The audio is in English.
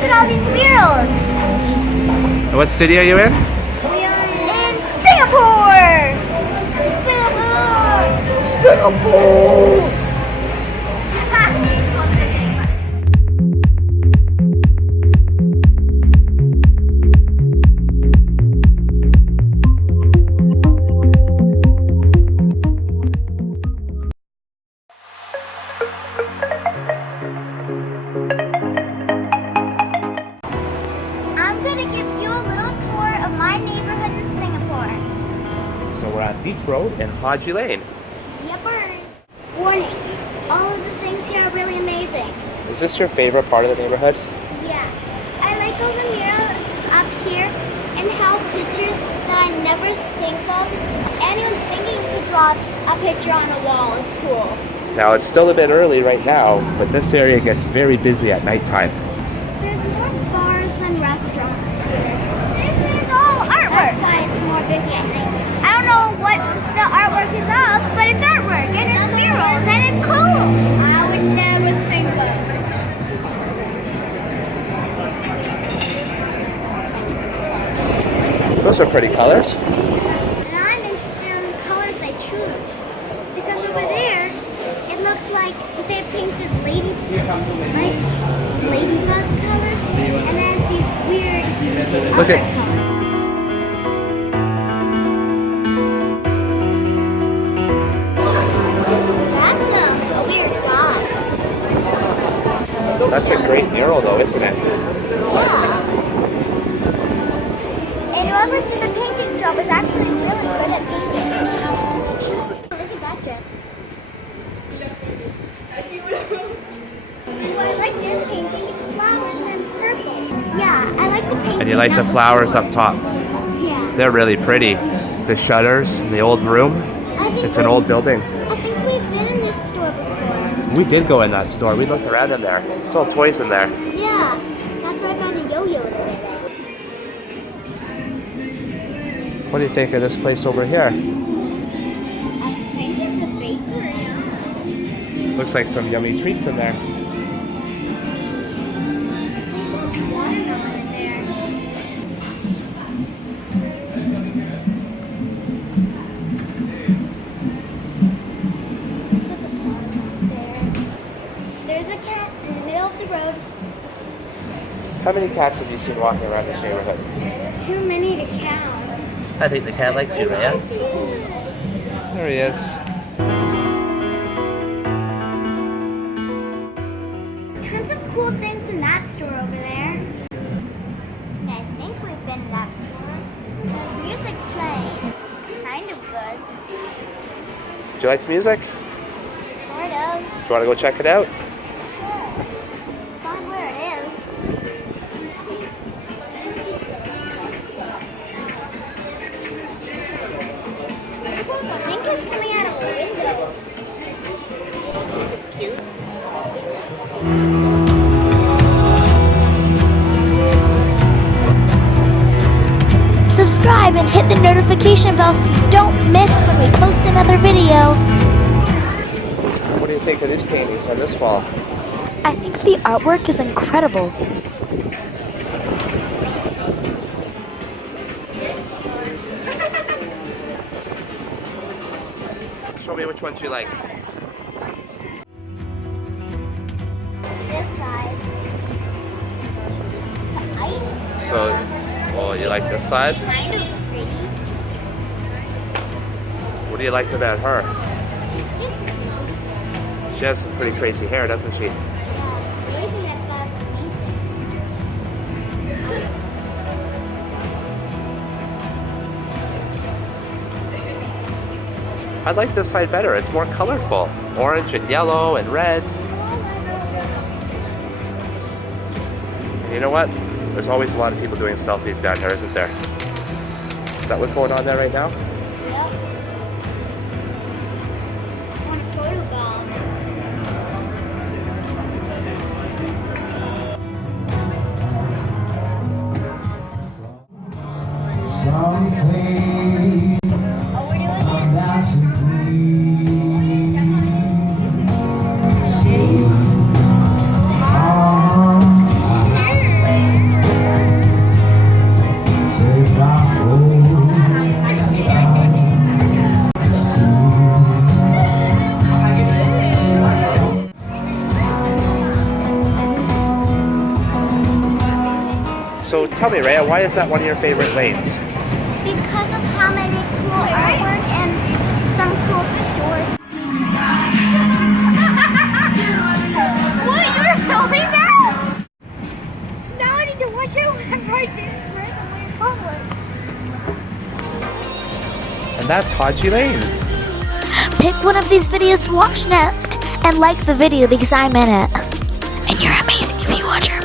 look at all these murals. What city are you in? We are in Singapore! Singapore! I'm gonna give you a little tour of my neighborhood in Singapore. So we're on Beach Road in Haji Lane. Yepper. Warning, all of the things here are really amazing. Is this your favorite part of the neighborhood? Yeah, I like all the murals up here and how pictures that I never think of, anyone thinking to draw a picture on a wall is cool. Now it's still a bit early right now, but this area gets very busy at nighttime. There's more bars than restaurants here. This is all artwork. That's why it's more busy at night. I don't know what the artwork is of, but it's artwork and it's murals and it's cool. I would never think of it. Those are pretty colors. And I'm interested in the colors they choose. Because over there, it looks like they painted ladybug colors and then these weird Look other at- colors. That's a weird god. That's a great mural though, isn't it? Yeah. And whoever did the painting job was actually really good at painting. Look at that dress. Oh, I like this painting. It's flowers and purple. Yeah, I like the painting. And you like the flowers up top. Yeah. They're really pretty. The shutters, the old room. It's an old building. I think we've been in this store before. We did go in that store. We looked around in there. It's all toys in there. Yeah, that's where I found a yo-yo today. What do you think of this place over here? I think it's a bakery. Looks like some yummy treats in there. Watermelon in there. There's a cat in the middle of the road. How many cats have you seen walking around this neighborhood? Too many to count. I think the cat likes you, Raya. There he is. Tons of cool things in that store over there. And I think we've been in that store. There's music playing. It's kind of good. Do you like the music? Sort of. Do you want to go check it out? Sure. Find where it is. I think it's coming out of a window. It's cute. Subscribe and hit the notification bell so you don't miss when we post another video. What do you think of these paintings on this wall? I think the artwork is incredible. Show me which ones you like. This side. The ice. So, well, you like this side? Kind of pretty. What do you like about her? Just She has some pretty crazy hair, doesn't she? maybe that's not I like this side better. It's more colorful. Orange and yellow and red. And you know what? There's always a lot of people doing selfies down here, isn't there? Is that what's going on there right now? Yep. I want a photo ball. Oh, we're doing it. tell me, Raya, why is that one of your favorite lanes? Because of how many cool artwork and some cool stores. What? You're filming that? Now I need to watch it whenever I do randomly in public. And that's Haji Lane. Pick one of these videos to watch next and like the video because I'm in it. And you're amazing if you watch our